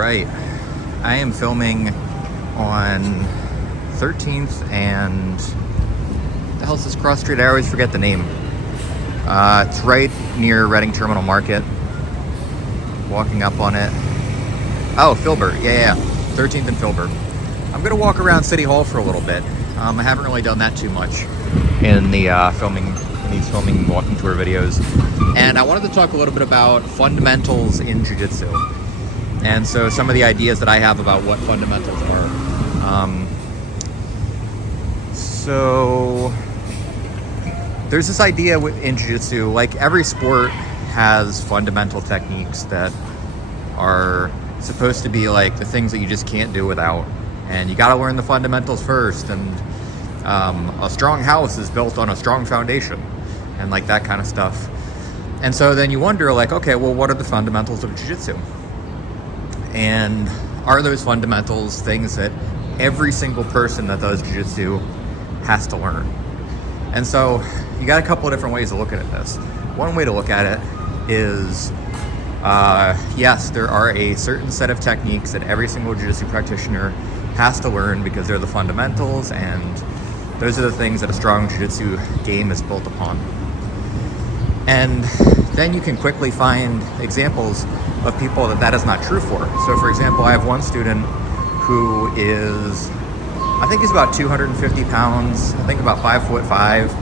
right, I am filming on 13th and the hell's this cross street? I always forget the name. It's right near Reading Terminal Market. Walking up on it. Oh, Filbert. Yeah. 13th and Filbert. I'm gonna walk around City Hall for a little bit. I haven't really done that too much in the these filming walking tour videos. And I wanted to talk a little bit about fundamentals in jiu-jitsu. And so some of the ideas that I have about what fundamentals are. So there's this idea in jiu-jitsu, like every sport has fundamental techniques that are supposed to be like the things that you just can't do without. And you got to learn the fundamentals first. And a strong house is built on a strong foundation and like that kind of stuff. And so then you wonder like, okay, well, what are the fundamentals of jiu-jitsu? And are those fundamentals things that every single person that does jiu-jitsu has to learn? And so you got a couple of different ways of looking at this. One way to look at it is, yes, there are a certain set of techniques that every single jiu-jitsu practitioner has to learn because they're the fundamentals, and those are the things that a strong jiu-jitsu game is built upon. And then you can quickly find examples of people that is not true for. So for example, I have one student who is, I think he's about 250 pounds, I think about 5'5",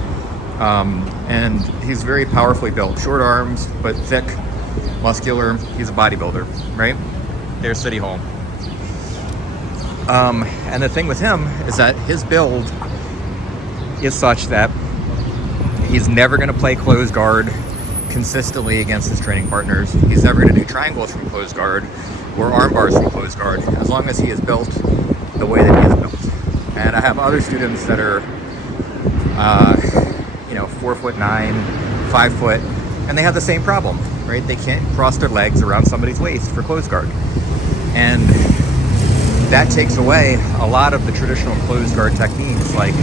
and he's very powerfully built, short arms, but thick, muscular. He's a bodybuilder, right? There's City Hall. And the thing with him is that his build is such that he's never going to play closed guard consistently against his training partners. He's never going to do triangles from closed guard or arm bars from closed guard, as long as he is built the way that he is built. And I have other students that are, 4'9", 5 foot, and they have the same problem, right? They can't cross their legs around somebody's waist for closed guard. And that takes away a lot of the traditional closed guard techniques like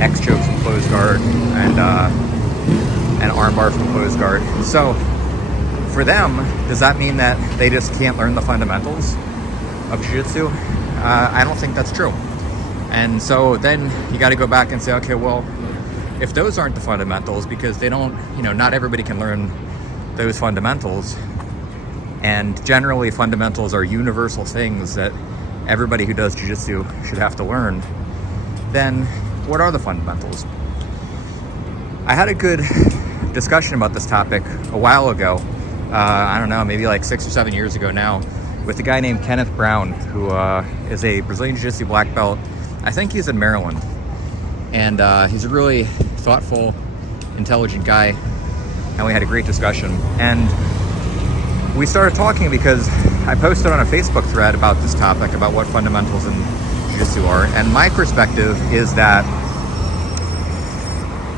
X choke from closed guard and arm bar from closed guard. So for them, does that mean that they just can't learn the fundamentals of jiu-jitsu? I don't think that's true. And so then you got to go back and say, okay, well, if those aren't the fundamentals, because they don't, not everybody can learn those fundamentals, and generally fundamentals are universal things that everybody who does jiu-jitsu should have to learn, then what are the fundamentals? I had a good discussion about this topic a while ago, I don't know, maybe like 6 or 7 years ago now, with a guy named Kenneth Brown, who is a Brazilian Jiu-Jitsu black belt. I think he's in Maryland, and he's a really thoughtful, intelligent guy, and we had a great discussion. And we started talking because I posted on a Facebook thread about this topic, about what fundamentals in jiu-jitsu are, and my perspective is that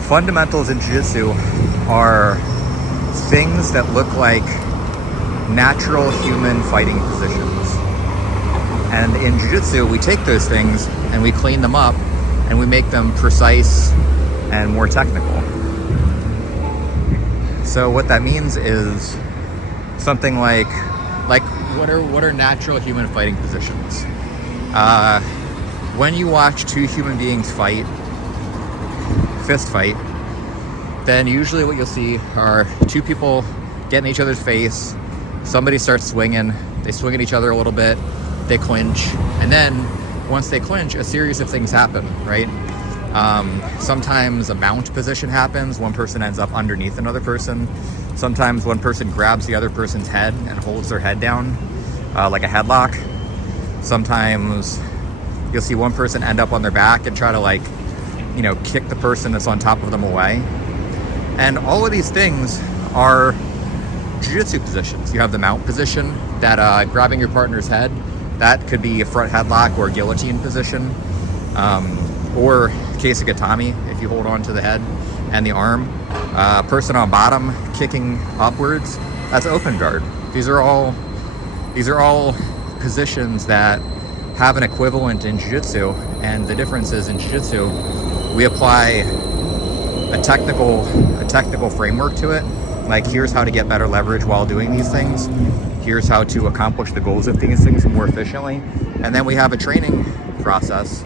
fundamentals in jiu-jitsu are things that look like natural human fighting positions. And in jiu-jitsu, we take those things and we clean them up and we make them precise and more technical. So what that means is something like what are natural human fighting positions? When you watch two human beings fight, fist fight, then usually what you'll see are two people get in each other's face, somebody starts swinging, they swing at each other a little bit, they clinch, and then once they clinch, a series of things happen, right? Sometimes a mount position happens. One person ends up underneath another person. Sometimes one person grabs the other person's head and holds their head down, like a headlock. Sometimes you'll see one person end up on their back and try to kick the person that's on top of them away. And all of these things are jiu-jitsu positions. You have the mount position, that grabbing your partner's head. That could be a front headlock or guillotine position, or case of gatami, if you hold on to the head and the arm. Person on bottom kicking upwards, that's open guard. These are all positions that have an equivalent in jiu-jitsu, and the difference is in jiu-jitsu, we apply a technical framework to it. Like, here's how to get better leverage while doing these things. Here's how to accomplish the goals of these things more efficiently. And then we have a training process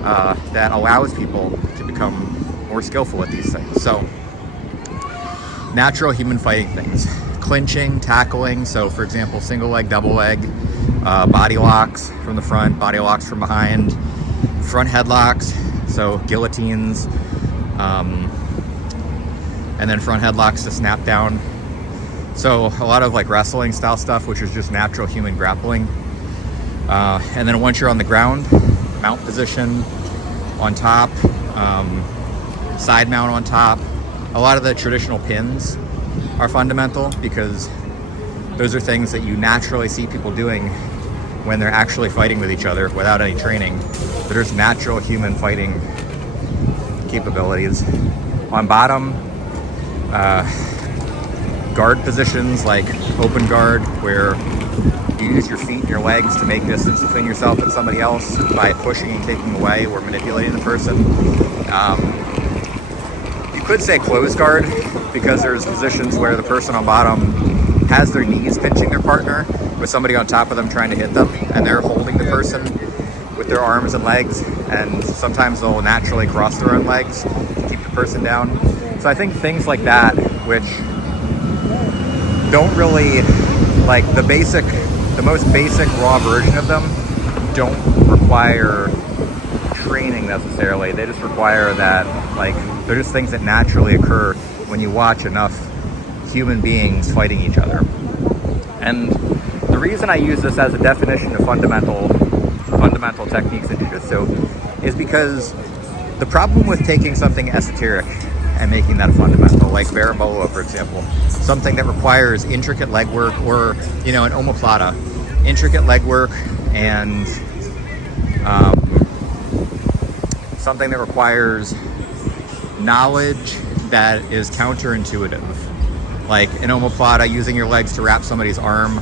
that allows people to become more skillful at these things. So natural human fighting things, clinching, tackling. So for example, single leg, double leg, body locks from the front, body locks from behind, front headlocks, so guillotines, and then front headlocks to snap down. So a lot of like wrestling style stuff, which is just natural human grappling. And then once you're on the ground, mount position on top, side mount on top. A lot of the traditional pins are fundamental because those are things that you naturally see people doing when they're actually fighting with each other without any training. There's natural human fighting capabilities. On bottom, guard positions like open guard, where you use your feet and your legs to make distance between yourself and somebody else by pushing and taking away or manipulating the person. You could say closed guard because there's positions where the person on bottom has their knees pinching their partner with somebody on top of them trying to hit them, and they're holding the person with their arms and legs, and sometimes they'll naturally cross their own legs to keep the person down. So I think things like that, which don't really, like the most basic raw version of them, don't require training necessarily. They just require that, like, they're just things that naturally occur when you watch enough human beings fighting each other. And the reason I use this as a definition of fundamental techniques in jiu-jitsu is because the problem with taking something esoteric and making that a fundamental, like berimbolo, for example, something that requires intricate leg work, or, you know, an omoplata, intricate leg work, and something that requires knowledge that is counterintuitive, like an omoplata, using your legs to wrap somebody's arm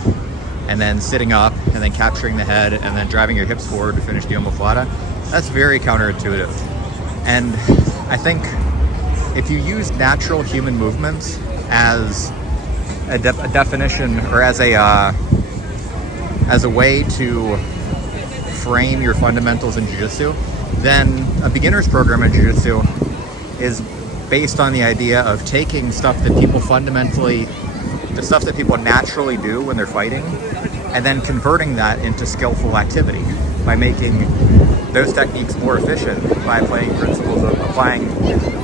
and then sitting up and then capturing the head and then driving your hips forward to finish the omoplata. That's very counterintuitive. And I think if you use natural human movements as a definition, or as a way to frame your fundamentals in jiu-jitsu, then a beginner's program in jiu-jitsu is based on the idea of taking stuff that people the stuff that people naturally do when they're fighting, and then converting that into skillful activity by making those techniques more efficient by applying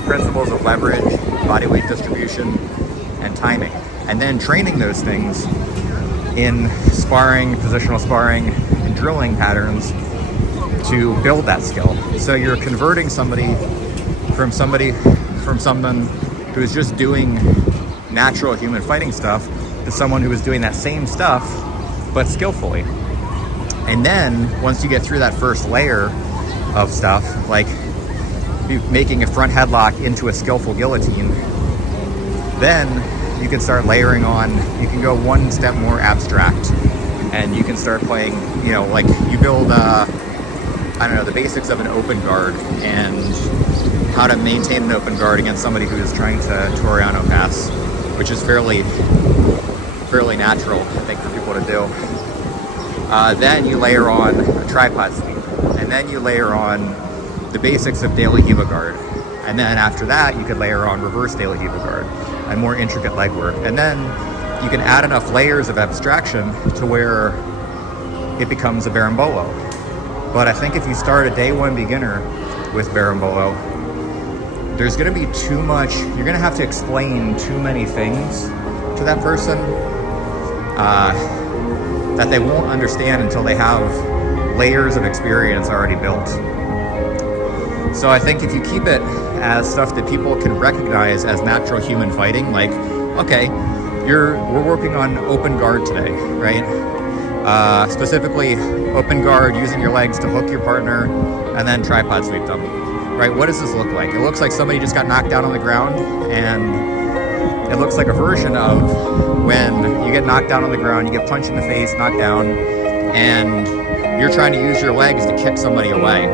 principles of leverage, body weight distribution, and timing, and then training those things in sparring, positional sparring, and drilling patterns to build that skill. So you're converting someone who is just doing natural human fighting stuff to someone who is doing that same stuff but skillfully. And then once you get through that first layer of stuff, like making a front headlock into a skillful guillotine, then you can start layering on, you can go one step more abstract, and you can start playing, you know, like you build the basics of an open guard and how to maintain an open guard against somebody who is trying to Toriano pass, which is fairly natural, I think, for people to do. Then you layer on a tripod sweep, and then you layer on the basics of De La Riva guard, and then after that you could layer on reverse De La Riva guard and more intricate leg work, and then you can add enough layers of abstraction to where it becomes a berimbolo. But I think if you start a day one beginner with berimbolo, there's going to be too much, you're going to have to explain too many things to that person that they won't understand until they have layers of experience already built. So I think if you keep it as stuff that people can recognize as natural human fighting, like, okay, we're working on open guard today, right? Specifically open guard, using your legs to hook your partner and then tripod sweep them, right? What does this look like? It looks like somebody just got knocked down on the ground, and it looks like a version of when you get knocked down on the ground, you get punched in the face, knocked down, and you're trying to use your legs to kick somebody away.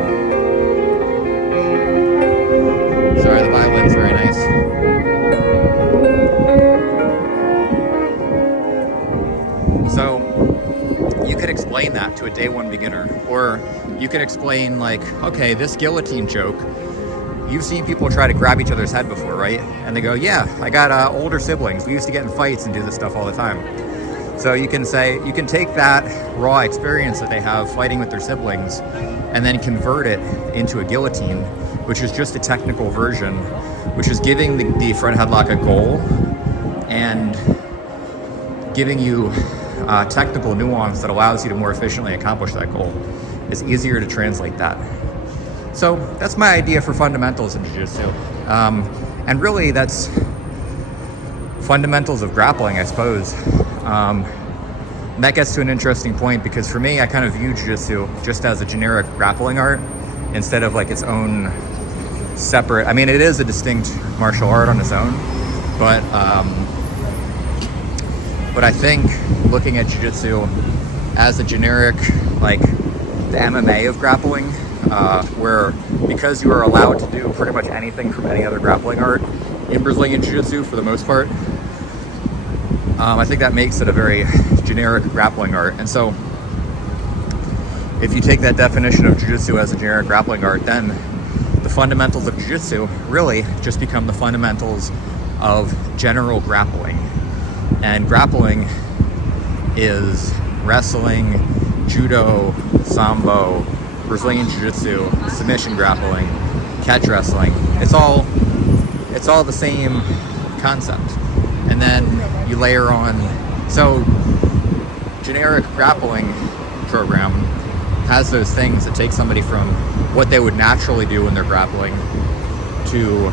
Sorry, the violin's very nice. So that to a day one beginner. Or you can explain like, okay, this guillotine choke, you've seen people try to grab each other's head before, right? And they go, yeah, I got older siblings. We used to get in fights and do this stuff all the time. So you can say, you can take that raw experience that they have fighting with their siblings and then convert it into a guillotine, which is just a technical version, which is giving the front headlock a goal and giving you technical nuance that allows you to more efficiently accomplish that goal. It's easier to translate that. So that's my idea for fundamentals in jiu-jitsu. And really that's fundamentals of grappling, I suppose. And that gets to an interesting point because for me, I kind of view jiu-jitsu just as a generic grappling art instead of like its own separate, I mean, it is a distinct martial art on its own, but I think looking at jiu-jitsu as a generic, like the MMA of grappling, where because you are allowed to do pretty much anything from any other grappling art in Brazilian jiu-jitsu for the most part, I think that makes it a very generic grappling art. And so if you take that definition of jiu-jitsu as a generic grappling art, then the fundamentals of jiu-jitsu really just become the fundamentals of general grappling. And grappling is wrestling, judo, sambo, Brazilian jiu-jitsu, submission grappling, catch wrestling. It's all the same concept. And then you layer on, so generic grappling program has those things that take somebody from what they would naturally do when they're grappling to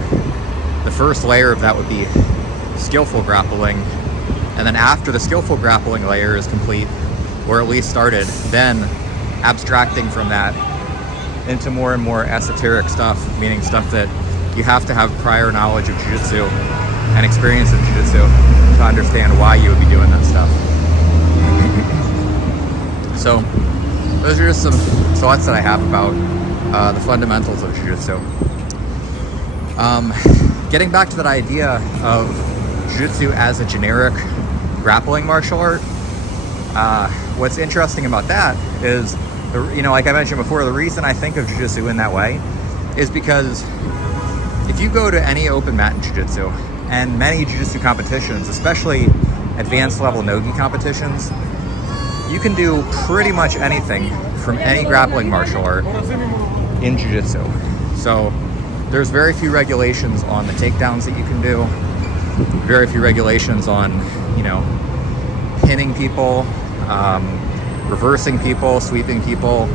the first layer of that would be skillful grappling. And then after the skillful grappling layer is complete, or at least started, then abstracting from that into more and more esoteric stuff, meaning stuff that you have to have prior knowledge of jiu-jitsu and experience of jiu-jitsu to understand why you would be doing that stuff. So those are just some thoughts that I have about the fundamentals of jiu-jitsu. Getting back to that idea of jiu-jitsu as a generic grappling martial art, what's interesting about that is, like I mentioned before, the reason I think of jiu-jitsu in that way is because if you go to any open mat in jiu-jitsu and many jiu-jitsu competitions, especially advanced level no-gi competitions, you can do pretty much anything from any grappling martial art in jiu-jitsu. So there's very few regulations on the takedowns that you can do, very few regulations on, pinning people, reversing people, sweeping people.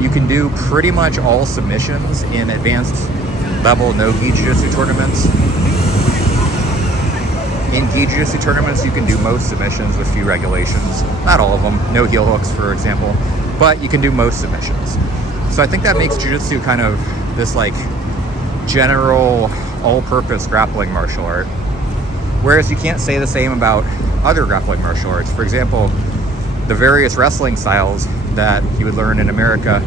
You can do pretty much all submissions in advanced level no-gi jiu-jitsu tournaments. In gi jiu-jitsu tournaments, you can do most submissions with few regulations. Not all of them, no heel hooks, for example, but you can do most submissions. So I think that makes jiu-jitsu kind of this like general all-purpose grappling martial art. Whereas you can't say the same about other grappling martial arts. For example, the various wrestling styles that you would learn in America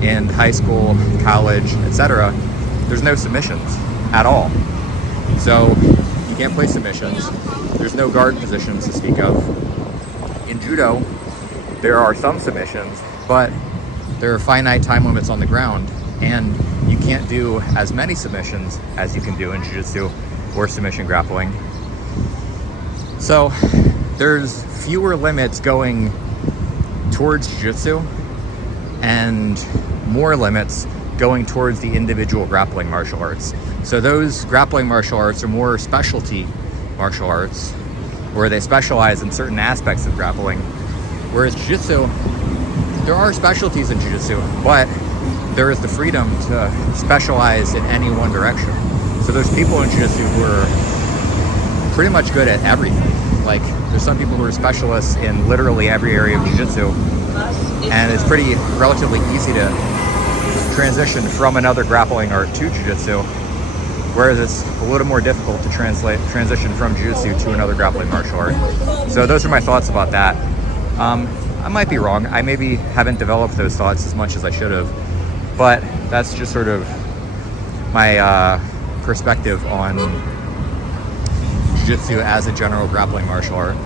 in high school, college, etc., there's no submissions at all. So you can't play submissions. There's no guard positions to speak of. In judo, there are some submissions, but there are finite time limits on the ground, and you can't do as many submissions as you can do in jiu-jitsu or submission grappling. So there's fewer limits going towards jiu-jitsu and more limits going towards the individual grappling martial arts. So those grappling martial arts are more specialty martial arts, where they specialize in certain aspects of grappling. Whereas jiu-jitsu, there are specialties in jiu-jitsu, but there is the freedom to specialize in any one direction. So there's people in jiu-jitsu who are pretty much good at everything. Like, there's some people who are specialists in literally every area of jiu-jitsu, and it's pretty relatively easy to transition from another grappling art to jiu-jitsu, whereas it's a little more difficult to transition from jiu-jitsu to another grappling martial art. So those are my thoughts about that. I might be wrong. I maybe haven't developed those thoughts as much as I should have, but that's just sort of my perspective on jiu-jitsu as a general grappling martial art.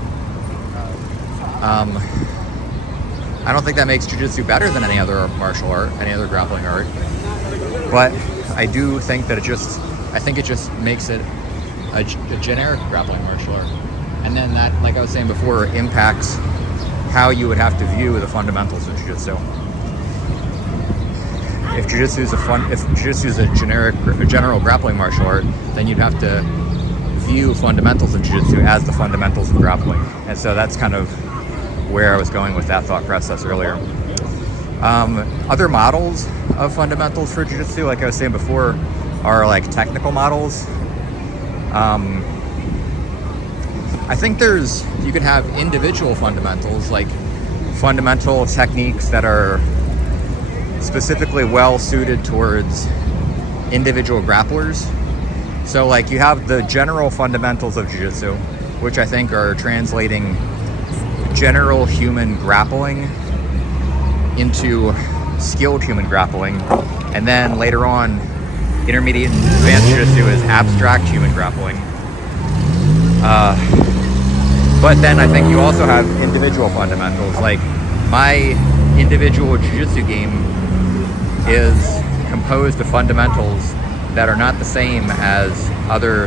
I don't think that makes jiu-jitsu better than any other martial art, any other grappling art. But I do think that I think it just makes it a generic grappling martial art. And then that, like I was saying before, impacts how you would have to view the fundamentals of jiu-jitsu. If jiu-jitsu is a general grappling martial art, then you'd have to view fundamentals of jiu-jitsu as the fundamentals of grappling. And so that's kind of where I was going with that thought process earlier. Other models of fundamentals for jiu-jitsu, like I was saying before, are like technical models. I think you could have individual fundamentals, like fundamental techniques that are specifically well suited towards individual grapplers. So like you have the general fundamentals of jiu-jitsu, which I think are translating general human grappling into skilled human grappling. And then later on, intermediate and advanced jiu-jitsu is abstract human grappling. But then I think you also have individual fundamentals. Like my individual jiu-jitsu game is composed of fundamentals that are not the same as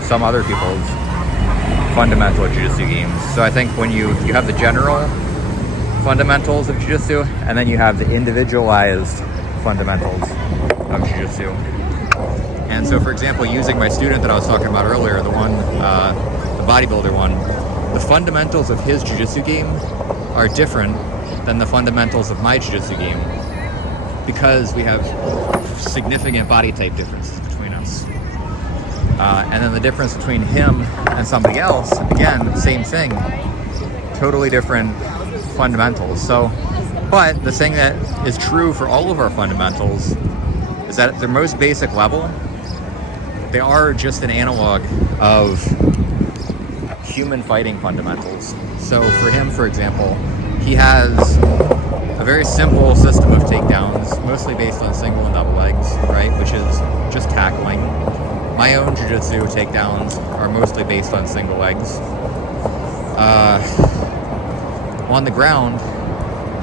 some other people's fundamental jiu-jitsu games. So I think when you have the general fundamentals of jiu-jitsu, and then you have the individualized fundamentals of jiu-jitsu. And so, for example, using my student that I was talking about earlier, the bodybuilder one, the fundamentals of his jiu-jitsu game are different than the fundamentals of my jiu-jitsu game because we have significant body type differences between us. And then the difference between him and somebody else, again, same thing, totally different fundamentals. So, but the thing that is true for all of our fundamentals is that at their most basic level, they are just an analog of human fighting fundamentals. So for him, for example, he has a very simple system of takedowns, mostly based on single and double legs, right? Which is just tackling. My own jiu-jitsu takedowns are mostly based on single legs. On the ground,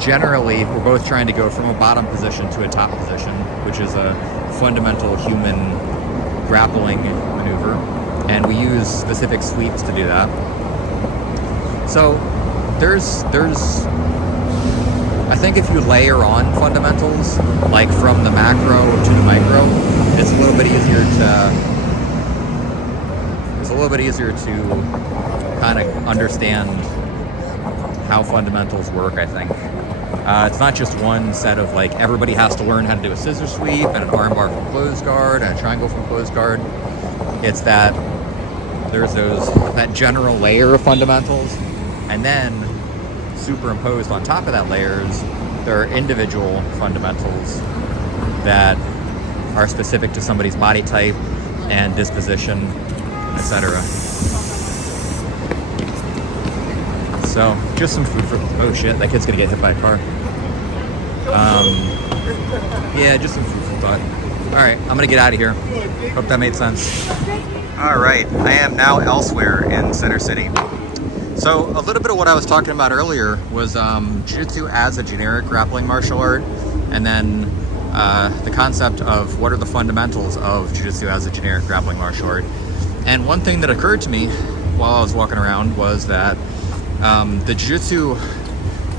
generally, we're both trying to go from a bottom position to a top position, which is a fundamental human grappling maneuver, and we use specific sweeps to do that. So there's I think if you layer on fundamentals, like from the macro to the micro, it's a little bit easier to kind of understand how fundamentals work, I think. It's not just one set of like everybody has to learn how to do a scissor sweep and an armbar from closed guard and a triangle from closed guard. It's that there's that general layer of fundamentals, and then superimposed on top of that layers, there are individual fundamentals that are specific to somebody's body type and disposition, etc. So just some food for, oh shit, that kid's gonna get hit by a car. Yeah, just some food for thought. All right, I'm gonna get out of here. Hope that made sense. All right, I am now elsewhere in Center City. So a little bit of what I was talking about earlier was jiu-jitsu as a generic grappling martial art, and then the concept of what are the fundamentals of jiu-jitsu as a generic grappling martial art. And one thing that occurred to me while I was walking around was that the jiu-jitsu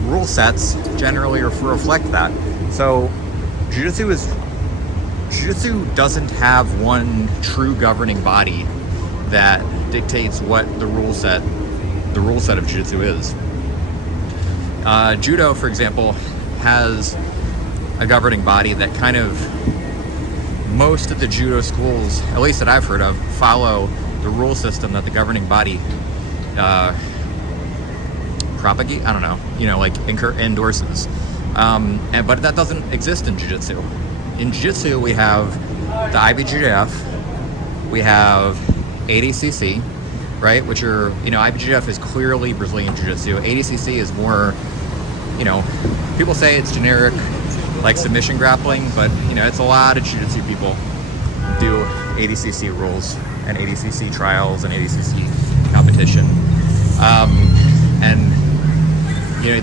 rule sets generally reflect that. So jiu-jitsu doesn't have one true governing body that dictates what the rule set of jiu-jitsu is. Judo, for example, has a governing body that kind of, most of the judo schools, at least that I've heard of, follow the rule system that the governing body propagate, I don't know, endorses. But that doesn't exist in jiu-jitsu. In jiu-jitsu, we have the IBJJF, we have ADCC, right? Which are, IBJJF is clearly Brazilian jiu-jitsu. ADCC is more, people say it's generic, like submission grappling, but, it's a lot of jiu-jitsu people do ADCC rules and ADCC trials and ADCC competition. And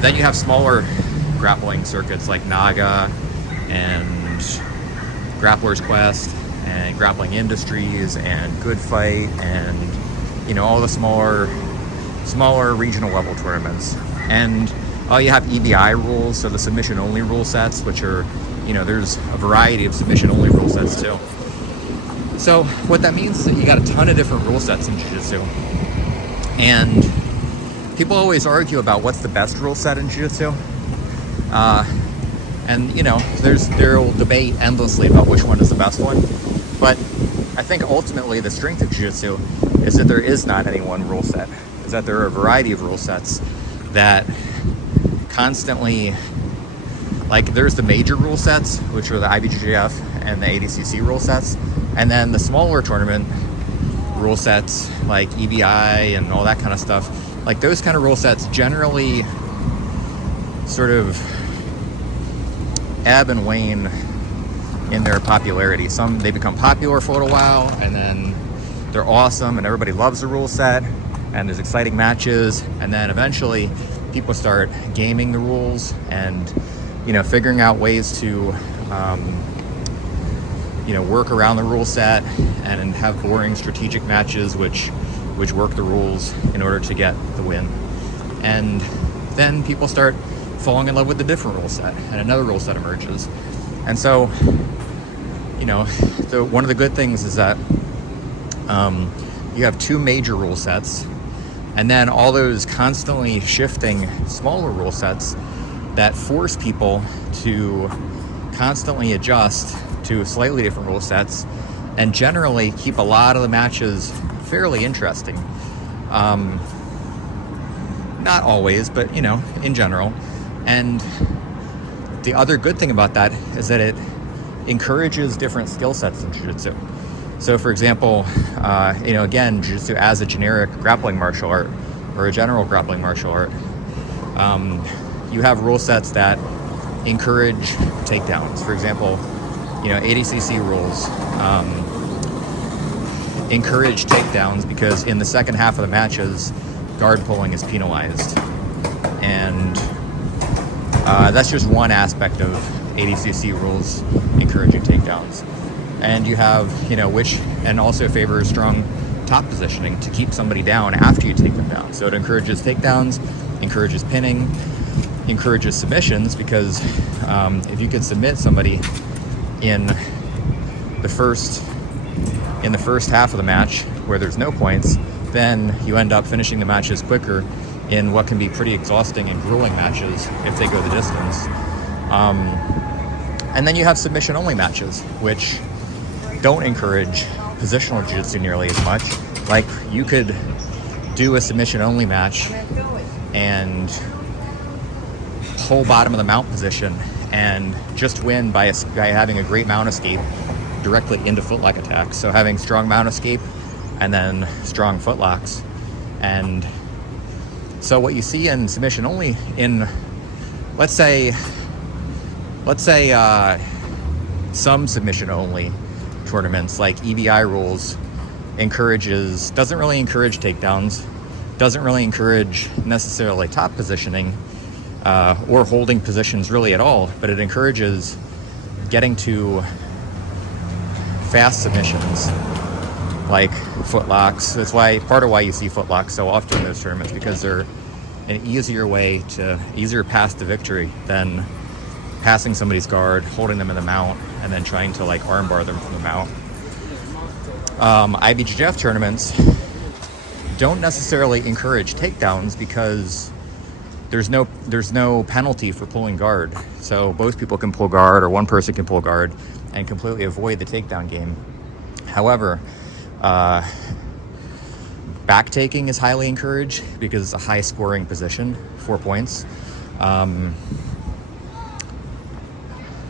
then you have smaller grappling circuits like Naga and Grappler's Quest and Grappling Industries and Good Fight and all the smaller regional level tournaments. And you have EBI rules, so the submission only rule sets, which are there's a variety of submission only rule sets too. So what that means is that you got a ton of different rule sets in jiu-jitsu, and people always argue about what's the best rule set in jiu-jitsu. And they'll debate endlessly about which one is the best one. But I think ultimately the strength of jiu-jitsu is that there is not any one rule set. Is that there are a variety of rule sets that constantly, like there's the major rule sets, which are the IBJJF and the ADCC rule sets, and then the smaller tournament rule sets like EBI and all that kind of stuff. Like those kind of rule sets generally sort of ebb and wane in their popularity. Some, they become popular for a little while and then they're awesome and everybody loves the rule set and there's exciting matches, and then eventually people start gaming the rules and figuring out ways to work around the rule set and have boring strategic matches which work the rules in order to get the win. And then people start falling in love with a different rule set and another rule set emerges. And so one of the good things is that you have two major rule sets and then all those constantly shifting smaller rule sets that force people to constantly adjust to slightly different rule sets and generally keep a lot of the matches fairly interesting. Not always, but in general. And the other good thing about that is that it encourages different skill sets in jiu-jitsu. So for example, again, jiu-jitsu as a generic grappling martial art or a general grappling martial art, you have rule sets that encourage takedowns. For example, ADCC rules encourage takedowns because in the second half of the matches, guard pulling is penalized. And that's just one aspect of ADCC rules encouraging takedowns. And you have, which also favors strong top positioning to keep somebody down after you take them down. So it encourages takedowns, encourages pinning, encourages submissions, because if you can submit somebody in the first half of the match where there's no points, then you end up finishing the matches quicker in what can be pretty exhausting and grueling matches if they go the distance. And then you have submission only matches, which don't encourage positional jiu-jitsu nearly as much. Like you could do a submission only match and whole bottom of the mount position and just win by having a great mount escape directly into footlock attacks. So having strong mount escape and then strong footlocks. And so what you see in submission only in, let's say some submission only tournaments like EBI rules doesn't really encourage takedowns, doesn't really encourage necessarily top positioning or holding positions really at all, but it encourages getting to fast submissions like footlocks. That's part of why you see footlocks so often in those tournaments, because they're an easier path to victory than passing somebody's guard, holding them in the mount, and then trying to armbar them from the mount. IBJJF tournaments don't necessarily encourage takedowns because there's no penalty for pulling guard. So both people can pull guard, or one person can pull guard and completely avoid the takedown game. However, back taking is highly encouraged because it's a high scoring position, 4 points.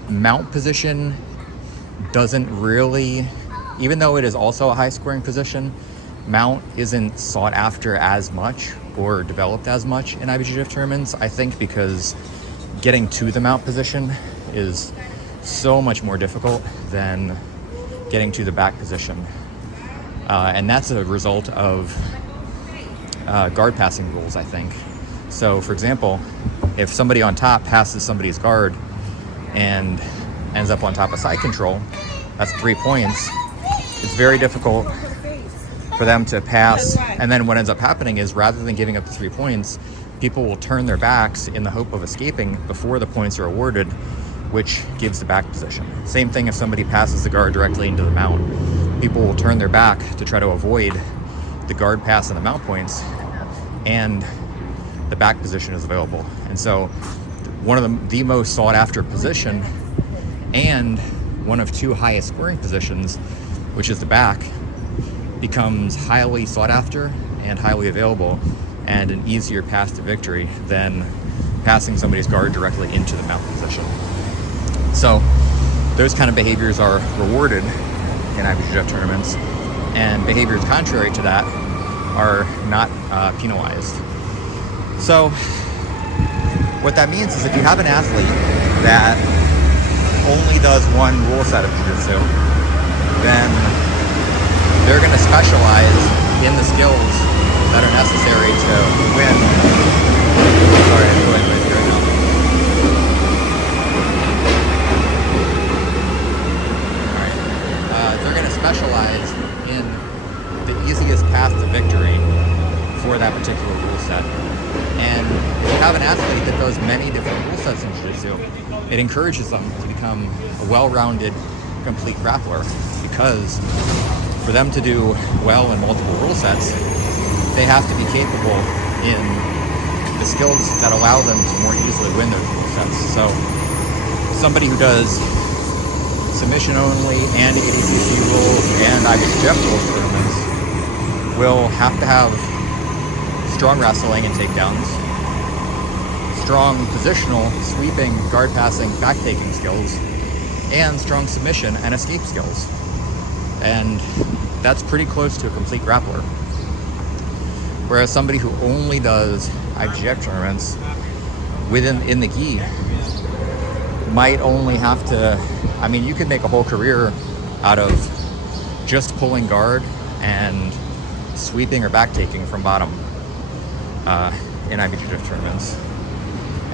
Mount position doesn't really, even though it is also a high scoring position, mount isn't sought after as much or developed as much in IBJJF tournaments, I think because getting to the mount position is so much more difficult than getting to the back position. And that's a result of guard passing rules, I think. So, for example, if somebody on top passes somebody's guard and ends up on top of side control, that's 3 points. It's very difficult for them to pass. And then what ends up happening is, rather than giving up the 3 points, people will turn their backs in the hope of escaping before the points are awarded, which gives the back position. Same thing if somebody passes the guard directly into the mount. People will turn their back to try to avoid the guard pass and the mount points, and the back position is available. And so one of the most sought after position and one of 2 highest scoring positions, which is the back, becomes highly sought after and highly available and an easier path to victory than passing somebody's guard directly into the mount position. So those kind of behaviors are rewarded in IBJJF tournaments, and behaviors contrary to that are not penalized. So what that means is, if you have an athlete that only does one rule set of jiu-jitsu, then they're going to specialize in the skills that are necessary to win. Sorry, I'm going right here now. Alright. They're going to specialize in the easiest path to victory for that particular rule set. And if you have an athlete that does many different rule sets in jiu-jitsu, it encourages them to become a well-rounded, complete grappler, because for them to do well in multiple rule sets, they have to be capable in the skills that allow them to more easily win those rule sets. So somebody who does submission only and ADCC rules and IBJJF rules tournaments will have to have strong wrestling and takedowns, strong positional, sweeping, guard passing, back taking skills, and strong submission and escape skills. And that's pretty close to a complete grappler. Whereas somebody who only does IBJJF tournaments in the gi might only have to, I mean, you could make a whole career out of just pulling guard and sweeping or back taking from bottom in IBJJF tournaments.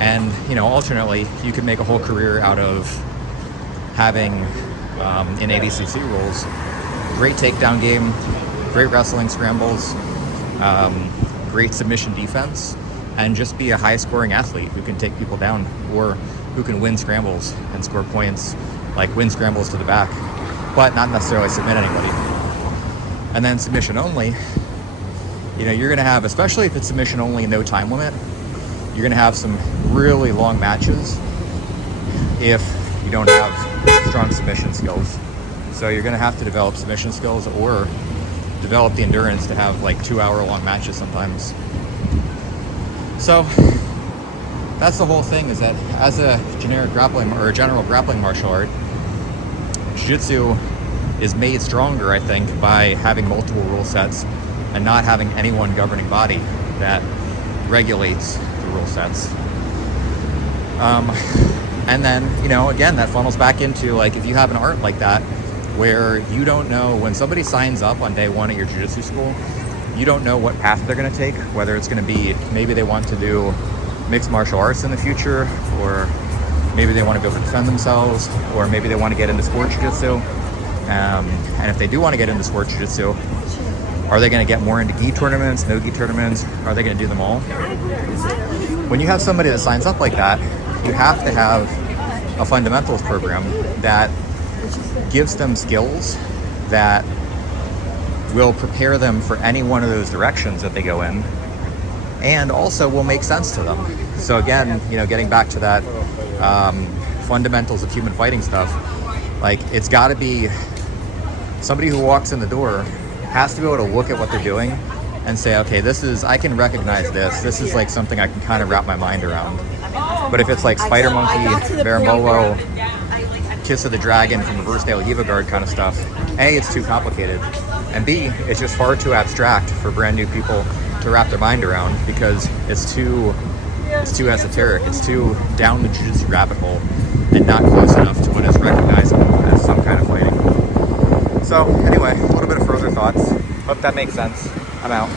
And, alternately, you could make a whole career out of having, in ADCC rules, great takedown game, great wrestling scrambles, great submission defense, and just be a high-scoring athlete who can take people down, or who can win scrambles and score points, like win scrambles to the back, but not necessarily submit anybody. And then submission only, you're going to have, especially if it's submission only, no time limit, you're going to have some really long matches if you don't have strong submission skills. So you're going to have to develop submission skills, or develop the endurance to have like 2-hour-long matches sometimes. So that's the whole thing, is that as a generic grappling or a general grappling martial art, jiu-jitsu is made stronger, I think, by having multiple rule sets and not having any one governing body that regulates the rule sets. And then, again, that funnels back into, like, if you have an art like that, where you don't know, when somebody signs up on day one at your jiu-jitsu school, you don't know what path they're going to take, whether it's going to be, maybe they want to do mixed martial arts in the future, or maybe they want to be able to defend themselves, or maybe they want to get into sport jiu-jitsu. And if they do want to get into sport jiu-jitsu, are they going to get more into gi tournaments, no gi tournaments? Are they going to do them all? When you have somebody that signs up like that, you have to have a fundamentals program that gives them skills that will prepare them for any one of those directions that they go in, and also will make sense to them. So again, getting back to that fundamentals of human fighting stuff, like, it's got to be somebody who walks in the door has to be able to look at what they're doing and say, okay, I can recognize this. This is like something I can kind of wrap my mind around. But if it's like Spider Monkey, Berimbolo, Kiss of the Dragon from Reverse De La Riva Guard kind of stuff, A, it's too complicated, and B, it's just far too abstract for brand new people to wrap their mind around, because it's too esoteric, it's too down the jiu-jitsu rabbit hole and not close enough to what is recognizable as some kind of fighting. So anyway, a little bit of further thoughts. Hope that makes sense. I'm out.